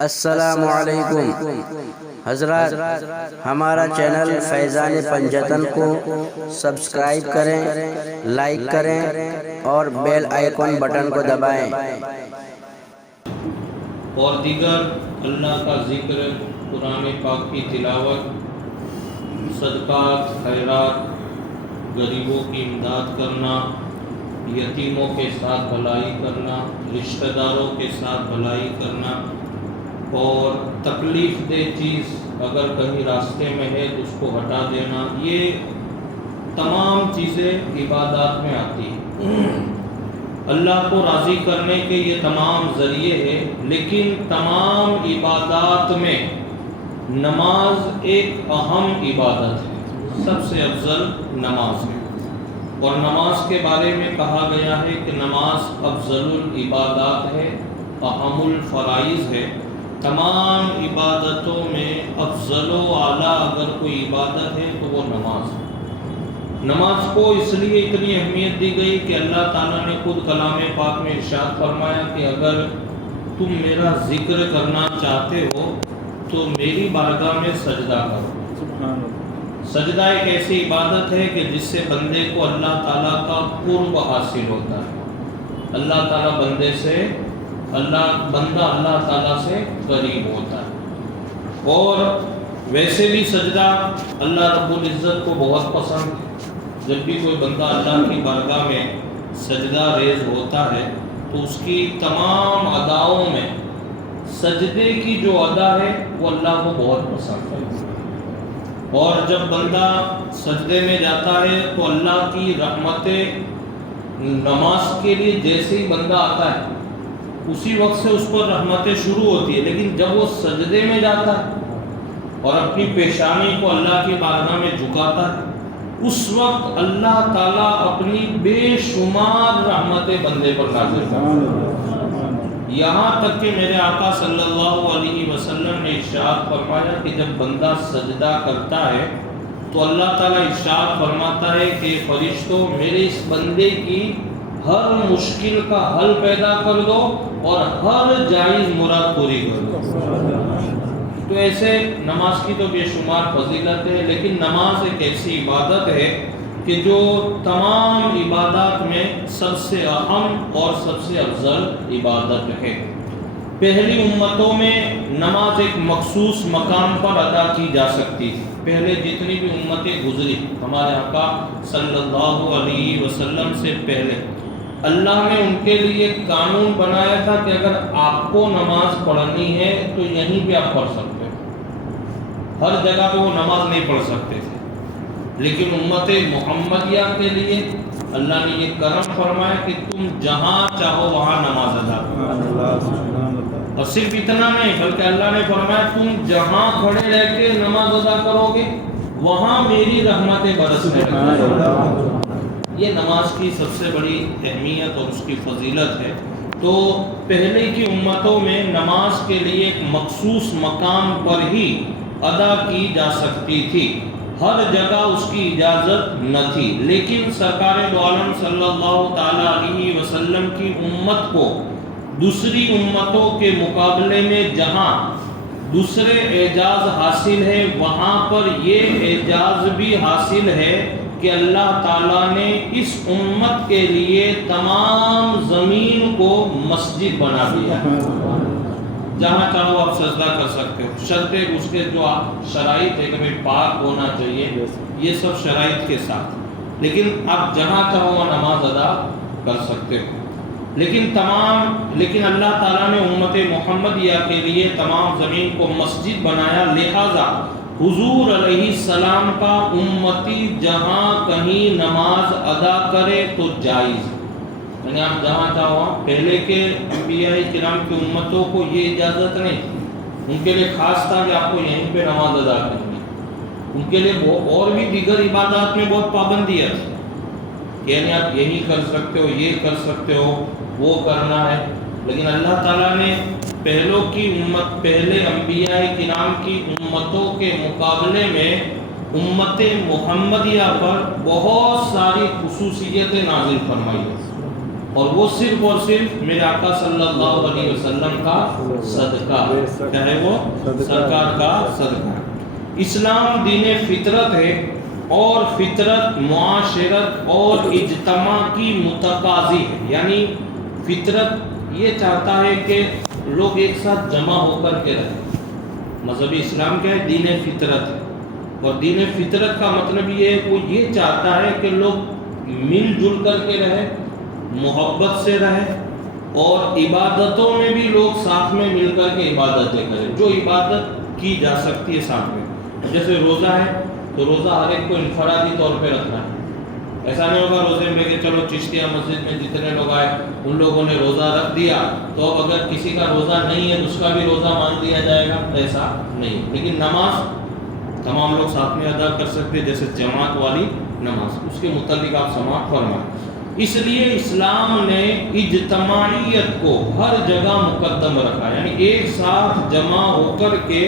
السلام علیکم حضرات، ہمارا چینل فیضان پنجتن کو سبسکرائب کریں، لائک کریں اور بیل آئیکن بٹن کو دبائیں۔ اور دیگر اللہ کا ذکر، قرآن پاک کی تلاوت، صدقات، خیرات، غریبوں کی امداد کرنا، یتیموں کے ساتھ بھلائی کرنا، رشتہ داروں کے ساتھ بھلائی کرنا، اور تکلیف دہ چیز اگر کہیں راستے میں ہے تو اس کو ہٹا دینا، یہ تمام چیزیں عبادات میں آتی ہیں۔ اللہ کو راضی کرنے کے یہ تمام ذریعے ہیں، لیکن تمام عبادات میں نماز ایک اہم عبادت ہے، سب سے افضل نماز ہے۔ اور نماز کے بارے میں کہا گیا ہے کہ نماز افضل العبادات ہے، اہم الفرائض ہے۔ تمام عبادتوں میں افضل و اعلیٰ اگر کوئی عبادت ہے تو وہ نماز ہے۔ نماز کو اس لیے اتنی اہمیت دی گئی کہ اللہ تعالیٰ نے خود کلام پاک میں ارشاد فرمایا کہ اگر تم میرا ذکر کرنا چاہتے ہو تو میری بارگاہ میں سجدہ کرو۔ سجدہ ایک ایسی عبادت ہے کہ جس سے بندے کو اللہ تعالیٰ کا قرب حاصل ہوتا ہے۔ اللہ تعالیٰ بندہ اللہ تعالیٰ سے قریب ہوتا ہے۔ اور ویسے بھی سجدہ اللہ رب العزت کو بہت پسند ہے۔ جب بھی کوئی بندہ اللہ کی بارگاہ میں سجدہ ریز ہوتا ہے تو اس کی تمام اداؤں میں سجدے کی جو ادا ہے وہ اللہ کو بہت پسند ہے۔ اور جب بندہ سجدے میں جاتا ہے تو اللہ کی رحمتیں نماز کے لیے جیسے ہی بندہ آتا ہے اسی وقت سے اس پر رحمتیں شروع ہوتی ہے، لیکن جب وہ سجدے میں جاتا ہے اور اپنی پیشانی کو اللہ کی بارگاہ میں جھکاتا ہے اس وقت اللہ تعالیٰ اپنی بے شمار رحمتیں بندے پر نازل کرتا ہے۔ یہاں تک کہ میرے آقا صلی اللہ علیہ وسلم نے ارشاد فرمایا کہ جب بندہ سجدہ کرتا ہے تو اللہ تعالیٰ ارشاد فرماتا ہے کہ فرشتوں میرے اس بندے کی ہر مشکل کا حل پیدا کر دو اور ہر جائز مراد پوری کر دو۔ تو ایسے نماز کی تو بے شمار فضیلت ہے، لیکن نماز ایک ایسی عبادت ہے کہ جو تمام عبادات میں سب سے اہم اور سب سے افضل عبادت ہے۔ پہلی امتوں میں نماز ایک مخصوص مقام پر ادا کی جا سکتی تھی۔ پہلے جتنی بھی امتیں گزری ہمارے آقا صلی اللہ علیہ وسلم سے پہلے، اللہ نے ان کے لیے قانون بنایا تھا کہ اگر آپ کو نماز پڑھنی ہے تو یہیں پہ آپ پڑھ سکتے ہو، ہر جگہ پہ وہ نماز نہیں پڑھ سکتے تھے۔ لیکن امت محمدیہ کے لیے اللہ نے یہ کرم فرمایا کہ تم جہاں چاہو وہاں نماز ادا کرو۔ اور صرف اتنا نہیں بلکہ اللہ نے فرمایا تم جہاں کھڑے رہ کے نماز ادا کرو گے وہاں میری رحمتیں برسنے لگیں۔ یہ نماز کی سب سے بڑی اہمیت اور اس کی فضیلت ہے۔ تو پہلے کی امتوں میں نماز کے لیے ایک مخصوص مقام پر ہی ادا کی جا سکتی تھی، ہر جگہ اس کی اجازت نہ تھی۔ لیکن سرکار دو عالم صلی اللہ تعالی علیہ وسلم کی امت کو دوسری امتوں کے مقابلے میں جہاں دوسرے اعزاز حاصل ہے وہاں پر یہ اعزاز بھی حاصل ہے کہ اللہ تعالیٰ نے اس امت کے لیے تمام زمین کو مسجد بنا دیا۔ جہاں چاہو آپ سجدہ کر سکتے ہو، شرطیں اس کے جو شرائط ہے کہ پاک ہونا چاہیے، یہ سب شرائط کے ساتھ، لیکن آپ جہاں چاہو وہاں نماز ادا کر سکتے ہو۔ لیکن اللہ تعالیٰ نے امت محمدیہ کے لیے تمام زمین کو مسجد بنایا، لہذا حضور علیہ السلام کا امتی جہاں کہیں نماز ادا کرے تو جائز، یعنی آپ جہاں چاہو۔ پہلے کے انبیاء کرام کی امتوں کو یہ اجازت نہیں، ان کے لیے خاص تھا کہ آپ کو یہیں پہ نماز ادا کرنی، ان کے لیے اور بھی دیگر عبادات میں بہت پابندیاں تھی، یعنی آپ یہی کر سکتے ہو، یہ کر سکتے ہو، وہ کرنا ہے۔ لیکن اللہ تعالیٰ نے پہلے انبیاء کرام کی امتوں کے مقابلے میں امت محمدیہ پر بہت ساری خصوصیتیں نازل فرمائی۔ اور وہ صرف میرے آقا صلی اللہ علیہ وسلم کا صدقہ، کیا ہے وہ؟ سرکار کا صدقہ۔ اسلام دین فطرت ہے، اور فطرت معاشرت اور اجتماع کی متقاضی ہے، یعنی فطرت یہ چاہتا ہے کہ لوگ ایک ساتھ جمع ہو کر کے رہیں۔ مذہب اسلام کیا ہے؟ دین فطرت ہے، اور دین فطرت کا مطلب یہ ہے وہ یہ چاہتا ہے کہ لوگ مل جل کر کے رہیں، محبت سے رہیں، اور عبادتوں میں بھی لوگ ساتھ میں مل کر کے عبادتیں کریں، جو عبادت کی جا سکتی ہے ساتھ میں۔ جیسے روزہ ہے تو روزہ ہر ایک کو انفرادی طور پہ رکھنا ہے، ایسا نہیں ہوگا روزے میں کہ چلو چشتیہ مسجد میں جتنے لوگ آئے ان لوگوں نے روزہ رکھ دیا تو اب اگر کسی کا روزہ نہیں ہے تو اس کا بھی روزہ مان لیا جائے گا، ایسا نہیں۔ لیکن نماز تمام لوگ ساتھ میں ادا کر سکتے، جیسے جماعت والی نماز، اس کے متعلق آپ سماعت فرمائیں۔ اس لیے اسلام نے اجتماعیت کو ہر جگہ مقدم رکھا، یعنی ایک ساتھ جمع ہو کر کے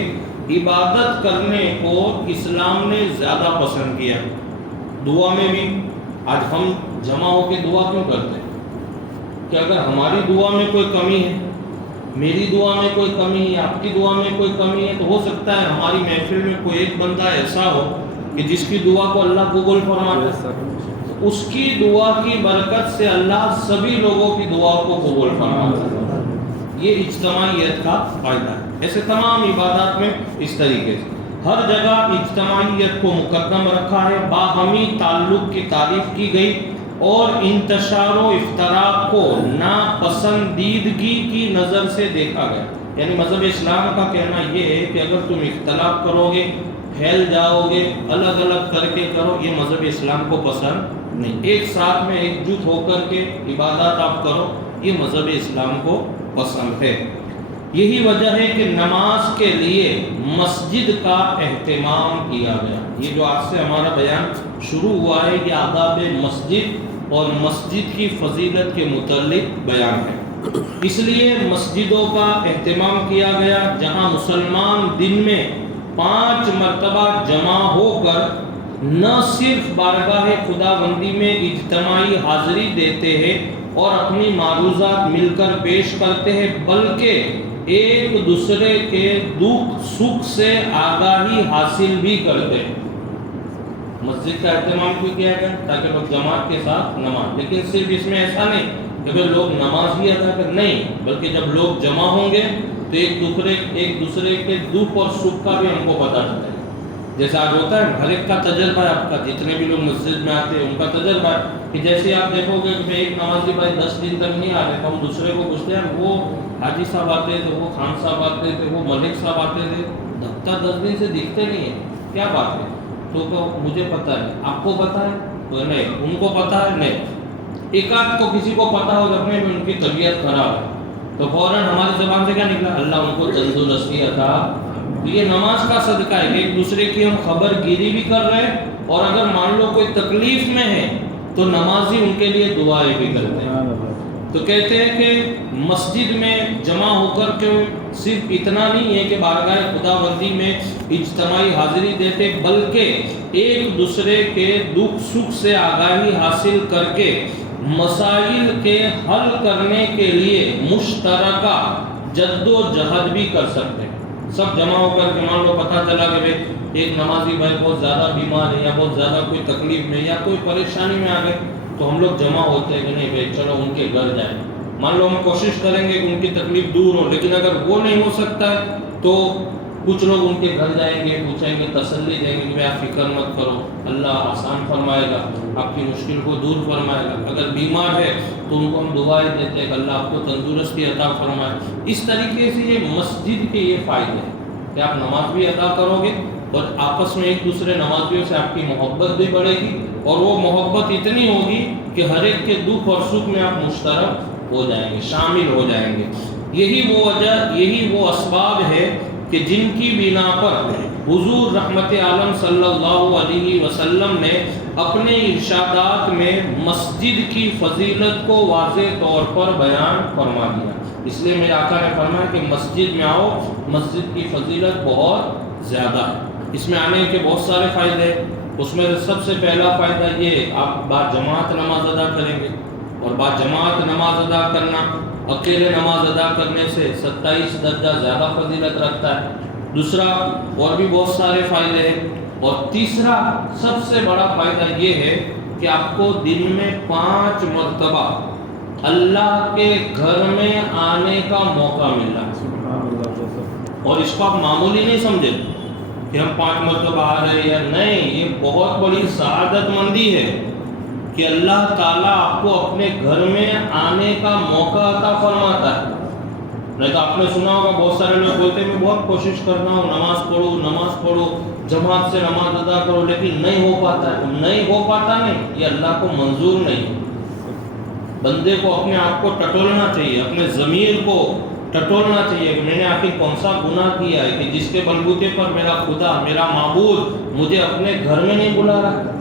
عبادت کرنے کو اسلام نے زیادہ پسند کیا۔ دعا میں بھی آج ہم جمع ہو کے دعا کیوں کرتے ہیں؟ کہ اگر ہماری دعا میں کوئی کمی ہے، میری دعا میں کوئی کمی ہے، آپ کی دعا میں کوئی کمی ہے، تو ہو سکتا ہے ہماری محفل میں کوئی ایک بندہ ایسا ہو کہ جس کی دعا کو اللہ قبول فرماتا ہے، اس کی دعا کی برکت سے اللہ سبھی لوگوں کی دعا کو قبول فرماتا ہے۔ یہ اجتماعیت کا فائدہ ہے۔ ایسے تمام عبادات میں اس طریقے سے ہر جگہ اجتماعیت کو مقدم رکھا ہے، باہمی تعلق کی تعریف کی گئی، اور انتشار و افتراق کو ناپسندیدگی کی نظر سے دیکھا گیا۔ یعنی مذہب اسلام کا کہنا یہ ہے کہ اگر تم اختلاف کرو گے، پھیل جاؤ گے، الگ الگ کر کے کرو، یہ مذہب اسلام کو پسند نہیں۔ ایک ساتھ میں ایک جٹ ہو کر کے عبادات آپ کرو، یہ مذہب اسلام کو پسند ہے۔ یہی وجہ ہے کہ نماز کے لیے مسجد کا اہتمام کیا گیا۔ یہ جو آج سے ہمارا بیان شروع ہوا ہے یہ آداب مسجد اور مسجد کی فضیلت کے متعلق بیان ہے۔ اس لیے مسجدوں کا اہتمام کیا گیا جہاں مسلمان دن میں 5 مرتبہ جمع ہو کر نہ صرف بارگاہ خداوندی میں اجتماعی حاضری دیتے ہیں اور اپنی معروضات مل کر پیش کرتے ہیں، بلکہ ایک دوسرے کے دکھ سکھ سے آگاہی حاصل بھی کرتے ہیں۔ مسجد کا اہتمام کیوں کیا گیا؟ تاکہ لوگ جماعت کے ساتھ نماز، لیکن صرف اس میں ایسا نہیں کہ پھر لوگ نماز ہی ادا کر، نہیں، بلکہ جب لوگ جمع ہوں گے تو ایک دوسرے کے دکھ اور سکھ کا بھی ہم کو پتہ چلتا ہے۔ جیسا آج ہوتا ہے ہر ایک کا تجربہ ہے، آپ کا جتنے بھی لوگ مسجد میں آتے ہیں ان کا تجربہ ہے کہ جیسے آپ دیکھو گے کہ ایک نمازی بھائی 10 دن تک نہیں آ رہے تو ہم دوسرے کو پوچھتے ہیں وہ حاجی صاحب آتے تھے، وہ خان صاحب آتے تھے، وہ ملک صاحب آتے تھے، ہفتہ 10 دن سے دکھتے نہیں ہیں، کیا بات ہے؟ تو مجھے پتہ ہے، آپ کو پتہ ہے؟ تو نہیں، ان کو پتہ ہے؟ نہیں۔ ایک آدھ کو کسی کو پتہ ہو رکھنے میں ان کی طبیعت خراب ہے تو فوراً ہماری زبان سے کیا نکلا؟ اللہ ان کو تندرستی عطا۔ یہ نماز کا صدقہ ہے کہ ایک دوسرے کی ہم خبر گیری بھی کر رہے ہیں، اور اگر مان لو کوئی تکلیف میں ہے تو نمازی ان کے لیے دعائیں بھی کرتے ہیں۔ تو کہتے ہیں کہ مسجد میں جمع ہو کر کے صرف اتنا نہیں ہے کہ بارگاہ خداوندی میں اجتماعی حاضری دیتے، بلکہ ایک دوسرے کے دکھ سکھ سے آگاہی حاصل کر کے مسائل کے حل کرنے کے لیے مشترکہ جد و جہد بھی کر سکتے ہیں۔ سب جمع ہو کر کے مان لو پتہ چلا کہ ایک نمازی بھائی بہت زیادہ بیمار ہے یا بہت زیادہ کوئی تکلیف میں یا کوئی پریشانی میں آ گئے، تو ہم لوگ جمع ہوتے ہیں کہ نہیں بھائی چلو ان کے گھر جائیں۔ مان لو ہم کوشش کریں گے کہ ان کی تکلیف دور ہو، لیکن اگر وہ نہیں ہو سکتا ہے تو کچھ لوگ ان کے گھر جائیں گے، پوچھیں گے، تسلی دیں گے کہ آپ فکر مت کرو، اللہ آسان فرمائے گا، آپ کی مشکل کو دور فرمائے گا۔ اگر بیمار ہے تو ان کو ہم دعائیں دیتے ہیں کہ اللہ آپ کو تندرستی عطا فرمائے۔ اس طریقے سے یہ مسجد کے یہ فائدے ہیں کہ آپ نماز بھی ادا کرو گے اور آپس میں ایک دوسرے نمازیوں سے آپ کی محبت بھی بڑھے گی، اور وہ محبت اتنی ہوگی کہ ہر ایک کے دکھ اور سکھ میں آپ مشترک ہو جائیں گے، شامل ہو جائیں گے۔ یہی وہ وجہ، یہی وہ اسباب ہے کہ جن کی بنا پر حضور رحمت عالم صلی اللہ علیہ وسلم نے اپنے ارشادات میں مسجد کی فضیلت کو واضح طور پر بیان فرما دیا۔ اس لیے میرے آقا نے فرمایا کہ مسجد میں آؤ، مسجد کی فضیلت بہت زیادہ ہے۔ اس میں آنے کے بہت سارے فائدے ہیں، اس میں سب سے پہلا فائدہ یہ آپ با جماعت نماز ادا کریں گے، اور باجماعت نماز ادا کرنا اکیلے نماز ادا کرنے سے 27 درجہ زیادہ فضیلت رکھتا ہے۔ دوسرا اور بھی بہت سارے فائدے ہیں، اور تیسرا سب سے بڑا فائدہ یہ ہے کہ آپ کو دن میں 5 مرتبہ اللہ کے گھر میں آنے کا موقع مل رہا ہے، اور اس کو آپ معمولی نہیں سمجھے کہ ہم 5 مرتبہ آ رہے ہیں یا نہیں، یہ بہت بڑی سعادت مندی ہے کہ اللہ تعالیٰ آپ کو اپنے گھر میں آنے کا موقع عطا فرماتا ہے۔ نہیں تو آپ نے سنا ہوگا بہت سارے لوگ بولتے ہیں میں بہت کوشش کرتا ہوں نماز پڑھو جماعت سے نماز ادا کرو، لیکن نہیں ہو پاتا ہے۔ نہیں ہو پاتا نہیں، یہ اللہ کو منظور نہیں۔ بندے کو اپنے آپ کو ٹٹولنا چاہیے، اپنے ضمیر کو ٹٹولنا چاہیے کہ میں نے آخر کون سا گناہ کیا ہے کہ جس کے بلبوتے پر میرا خدا میرا معبود مجھے اپنے گھر میں نہیں بلا رہا۔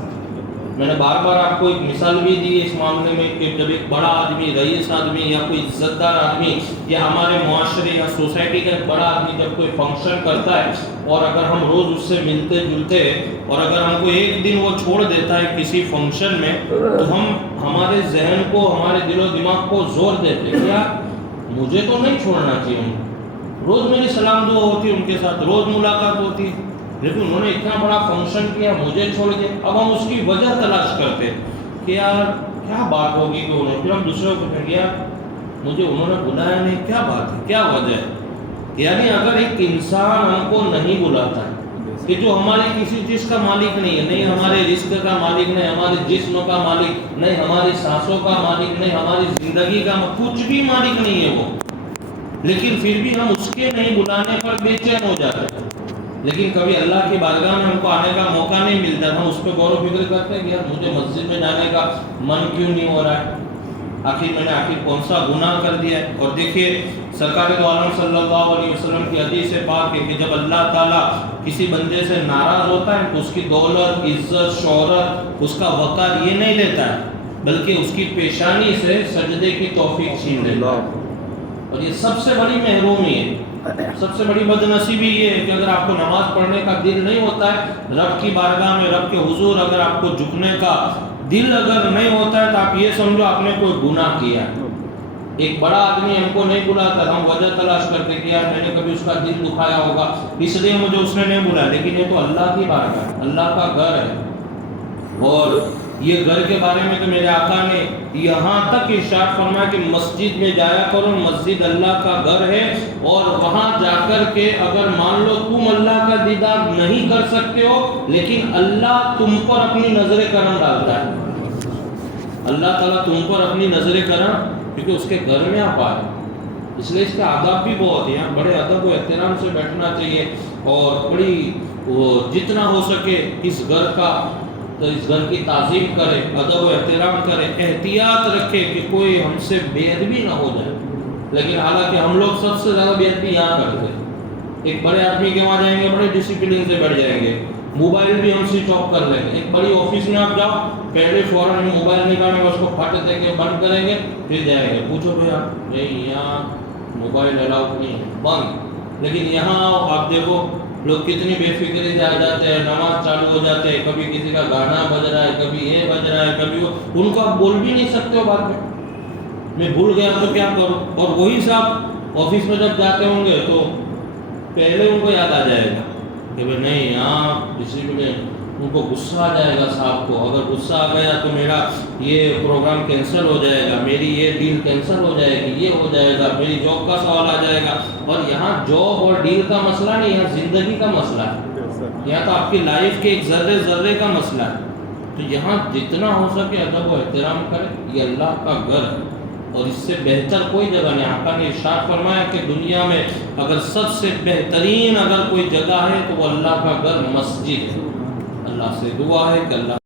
میں نے بار بار آپ کو ایک مثال بھی دی ہے اس معاملے میں کہ جب ایک بڑا آدمی، رئیس آدمی یا کوئی عزت دار آدمی یا ہمارے معاشرے یا سوسائٹی کا ایک بڑا آدمی جب کوئی فنکشن کرتا ہے اور اگر ہم روز اس سے ملتے جلتے اور اگر ہم کو ایک دن وہ چھوڑ دیتا ہے کسی فنکشن میں، تو ہم ہمارے ذہن کو ہمارے دل و دماغ کو زور دیتے ہیں یا مجھے تو نہیں چھوڑنا چاہیے، روز میری سلام دعا ہوتی ان کے ساتھ، روز ملاقات ہوتی، لیکن انہوں نے اتنا بڑا فنکشن کیا مجھے چھوڑ دیا۔ اب ہم اس کی وجہ تلاش کرتے کہ یار کیا بات ہوگی کہ انہوں نے، پھر ہم دوسروں کو کہیں گے مجھے انہوں نے بلایا نہیں، کیا بات ہے، کیا وجہ ہے؟ یعنی اگر ایک انسان ہم کو نہیں بلاتا ہے کہ جو ہماری کسی چیز کا مالک نہیں ہے، نہیں ہمارے رزق کا مالک، نہیں ہمارے جسم کا مالک، نہیں ہماری سانسوں کا مالک، نہیں ہماری زندگی کا کچھ بھی مالک نہیں ہے وہ، لیکن پھر بھی ہم اس کے نہیں بلانے پر بے چین ہو جاتے ہیں۔ لیکن کبھی اللہ کی بارگاہ میں ہم کو آنے کا موقع نہیں ملتا، ہم اس پہ غور و فکر کرتے ہیں کہ یار مجھے مسجد میں جانے کا من کیوں نہیں ہو رہا ہے، آخر میں نے کون سا گناہ کر دیا ہے۔ اور دیکھیے سرکار دو عالم صلی اللہ علیہ وسلم کی حدیث پاک ہے کہ جب اللہ تعالیٰ کسی بندے سے ناراض ہوتا ہے تو اس کی دولت، عزت، شہرت، اس کا وقار یہ نہیں لیتا ہے، بلکہ اس کی پیشانی سے سجدے کی توفیق چھین لیتا ہے۔ اور یہ سب سے بڑی محرومی ہے، سب سے بڑی بدنصیبی یہ ہے کہ اگر آپ کو نماز پڑھنے کا دل نہیں ہوتا ہے، رب کی بارگاہ میں رب کے حضور اگر آپ کو جھکنے کا دل اگر نہیں ہوتا ہے تو آپ یہ سمجھو آپ نے کوئی گناہ کیا ہے۔ ایک بڑا آدمی ہم کو نہیں بلاتا، ہم وجہ تلاش کرتے کہ یار میں نے کبھی اس کا دل دکھایا ہوگا اس لیے مجھے اس نے نہیں بلایا، لیکن یہ تو اللہ کی بارگاہ ہے، اللہ کا گھر ہے۔ اور یہ گھر کے بارے میں تو میرے آقا نے یہاں تک ارشاد فرمایا کہ مسجد میں جایا کرو، مسجد اللہ کا گھر ہے، اور وہاں جا کر کے اگر مان لو تم اللہ کا دیدار نہیں کر سکتے ہو لیکن اللہ تم پر اپنی نظر کرم ڈالتا ہے، اللہ تعالیٰ تم پر اپنی نظر کرم، کیونکہ اس کے گھر میں آپ آئے، اس لیے اس کے آداب بھی بہت ہیں، بڑے ادب و احترام سے بیٹھنا چاہیے، اور بڑی جتنا ہو سکے اس گھر کا تو اس گھر کی تعظیم کرے، ادب و احترام کرے، احتیاط رکھے کہ کوئی ہم سے بے ادبی نہ ہو جائے۔ لیکن حالانکہ ہم لوگ سب سے زیادہ بے ادبی یہاں کرتے ہیں، ایک بڑے آدمی کے وہاں جائیں گے بڑے ڈسپلن سے بیٹھ جائیں گے، موبائل بھی ہم سوئچ آف کر لیں گے، ایک بڑی آفس میں آپ جاؤ پہلے فوراً موبائل نکالیں گے، اس کو پھٹ دیں گے، بند کریں گے، پھر جائیں گے، پوچھو بھیا نہیں یہاں موبائل الاؤ نہیں بند، لیکن یہاں آپ دیکھو لوگ کتنی بے فکری سے آ جاتے ہیں، نماز چالو ہو جاتے ہیں، کبھی کسی کا گانا بج رہا ہے، کبھی یہ بج رہا ہے، کبھی وہ، ان کو آپ بول بھی نہیں سکتے ہو بعد میں بھول گیا تو کیا کرو، اور وہی صاحب آفس میں جب جاتے ہوں گے تو پہلے ان کو یاد آ جائے گا کہ بھائی نہیں یہاں ڈسپلن، ان کو غصہ آ جائے گا صاحب کو، اگر غصہ آ گیا تو میرا یہ پروگرام کینسل ہو جائے گا، میری یہ ڈیل کینسل ہو جائے گی، یہ ہو جائے گا، میری جاب کا سوال آ جائے گا۔ اور یہاں جاب اور ڈیل کا مسئلہ نہیں، یہاں زندگی کا مسئلہ ہے، یہاں تو آپ کی لائف کے ایک ذرے ذرے کا مسئلہ ہے۔ تو یہاں جتنا ہو سکے ادب و احترام کرے، یہ اللہ کا گھر ہے اور اس سے بہتر کوئی جگہ نہیں۔ آقا نے ارشاد فرمایا کہ دنیا میں اگر سب سے بہترین اگر کوئی جگہ ہے تو وہ اللہ کا گھر مسجد ہے۔ اللہ سے دعا ہے کہ اللہ